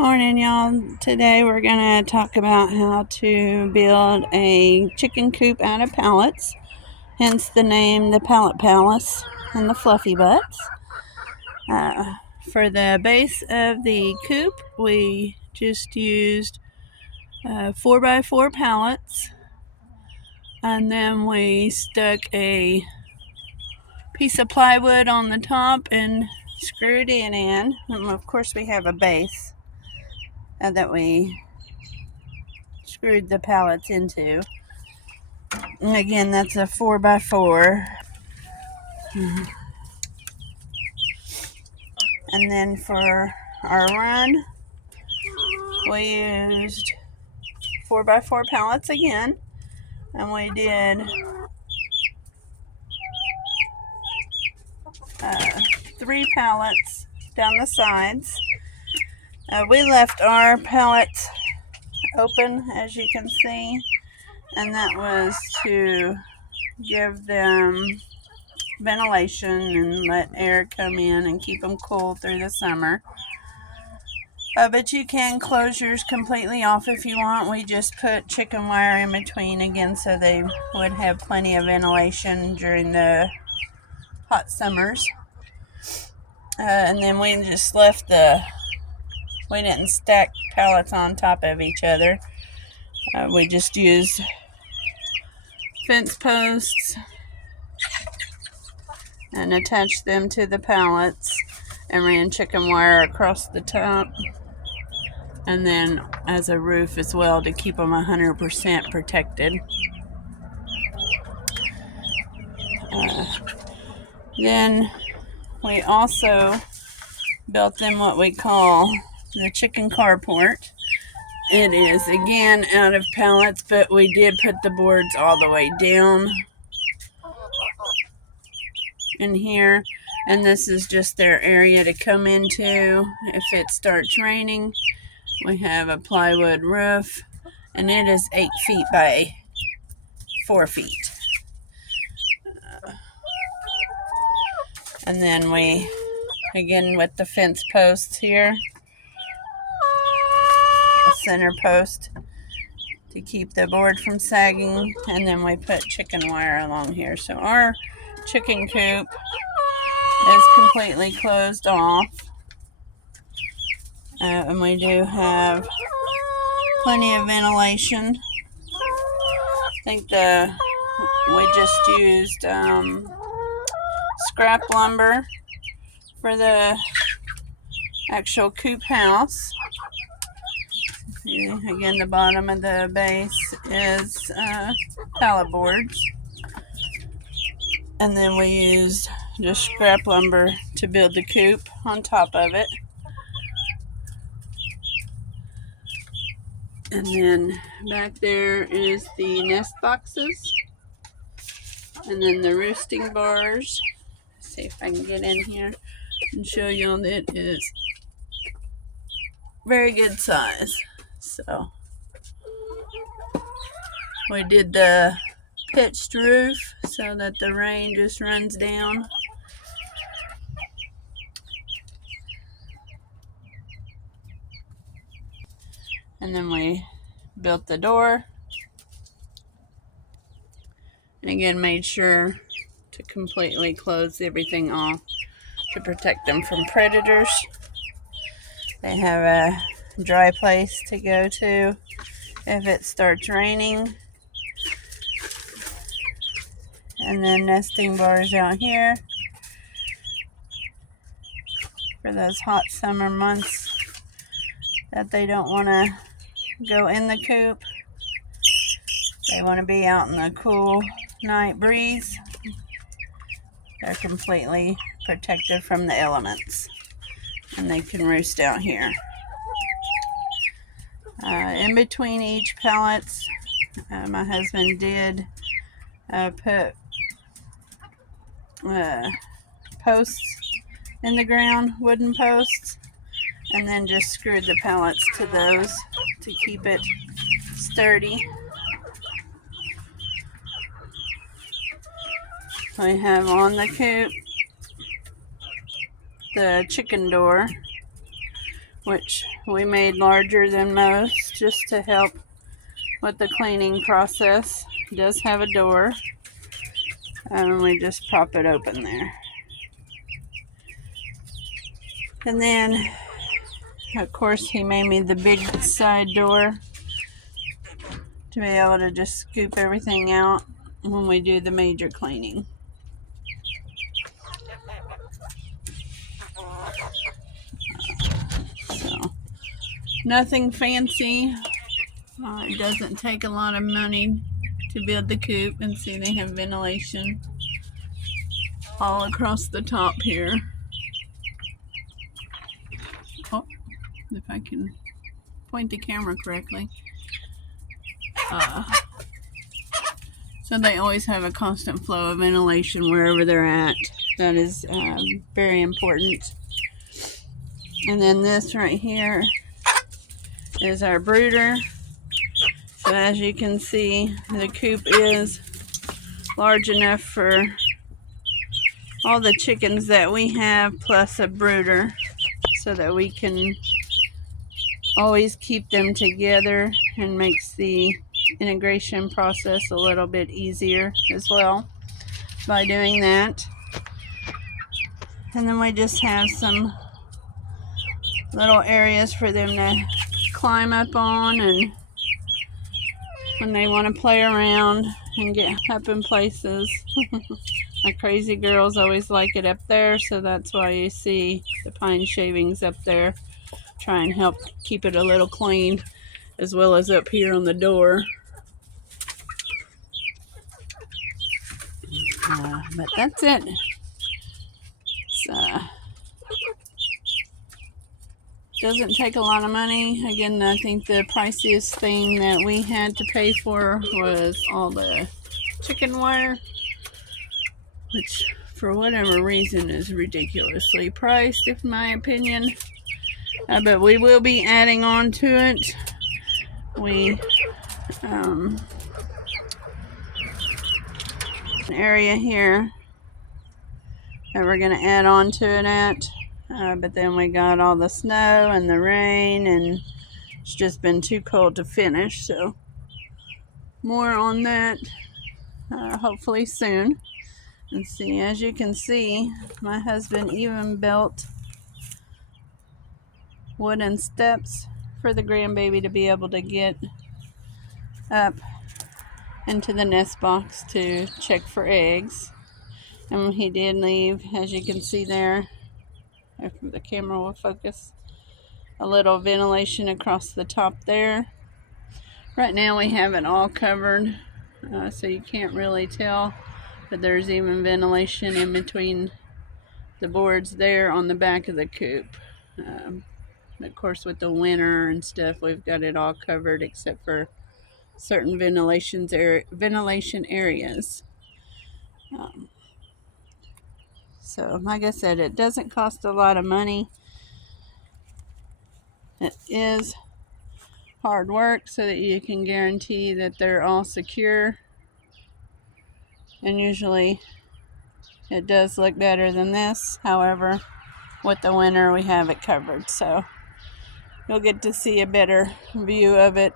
Morning, y'all. Today we're going to talk about how to build a chicken coop out of pallets, hence the name the Pallet Palace and the Fluffy Butts. For the base of the coop, we just used 4x4 pallets, and then we stuck a piece of plywood on the top and screwed it in. And of course we have a base that we screwed the pallets into. And again, that's a 4x4. And then for our run, we used 4x4 pallets again. And we did 3 pallets down the sides. We left our pallets open, as you can see, and that was to give them ventilation and let air come in and keep them cool through the summer. But you can close yours completely off if you want. We just put chicken wire in between again so they would have plenty of ventilation during the hot summers. And then we just left we didn't stack pallets on top of each other. We just used fence posts and attached them to the pallets and ran chicken wire across the top, and then as a roof as well to keep them 100% protected. Then we also built them what we call the chicken carport. It is again out of pallets, but we did put the boards all the way down in here, and this is just their area to come into if it starts raining. We have a plywood roof, and it is 8 feet by 4 feet. And then we, again with the fence posts here, a center post to keep the board from sagging, and then we put chicken wire along here. So our chicken coop is completely closed off, and we do have plenty of ventilation. I think we just used scrap lumber for the actual coop house. Again, the bottom of the base is pallet boards, and then we used just scrap lumber to build the coop on top of it. And then back there is the nest boxes, and then the roosting bars. Let's see if I can get in here and show you that it is very good size. So we did the pitched roof so that the rain just runs down. And then we built the door, and again made sure to completely close everything off to protect them from predators. They have a dry place to go to if it starts raining. And then nesting bars out here for those hot summer months that they don't want to go in the coop. They want to be out in the cool night breeze. They're completely protected from the elements, and they can roost out here. In between each pallets, my husband did put posts in the ground, wooden posts, and then just screwed the pallets to those to keep it sturdy. We have on the coop the chicken door, which we made larger than most just to help with the cleaning process. It does have a door, and we just prop it open there. And then, of course, he made me the big side door to be able to just scoop everything out when we do the major cleaning. So, nothing fancy. It doesn't take a lot of money to build the coop, and see they have ventilation all across the top here. Oh, if I can point the camera correctly. So they always have a constant flow of ventilation wherever they're at. That is very important. And then this right here is our brooder. So as you can see, the coop is large enough for all the chickens that we have, plus a brooder, so that we can always keep them together, and makes the integration process a little bit easier as well by doing that. And then we just have some little areas for them to climb up on, and when they want to play around and get up in places. My crazy girls always like it up there, so that's why you see the pine shavings up there. Try and help keep it a little clean, as well as up here on the door. But that's it. Doesn't take a lot of money. Again, I think the priciest thing that we had to pay for was all the chicken wire, which for whatever reason is ridiculously priced, in my opinion. But we will be adding on to it. We an area here that we're going to add on to it at. But then we got all the snow and the rain, and it's just been too cold to finish. So more on that hopefully soon. And see, as you can see, my husband even built wooden steps for the grandbaby to be able to get up into the nest box to check for eggs. And he did leave, as you can see there, if the camera will focus, a little ventilation across the top there. Right now we have it all covered, so you can't really tell, but there's even ventilation in between the boards there on the back of the coop. Of course, with the winter and stuff, we've got it all covered except for certain ventilation areas. So like I said, it doesn't cost a lot of money. It is hard work so that you can guarantee that they're all secure, and usually it does look better than this. However, with the winter we have it covered, so you'll get to see a better view of it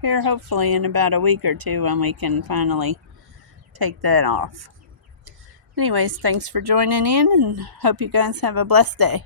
here hopefully in about a week or two, when we can finally take that off. Anyways, thanks for joining in, and hope you guys have a blessed day.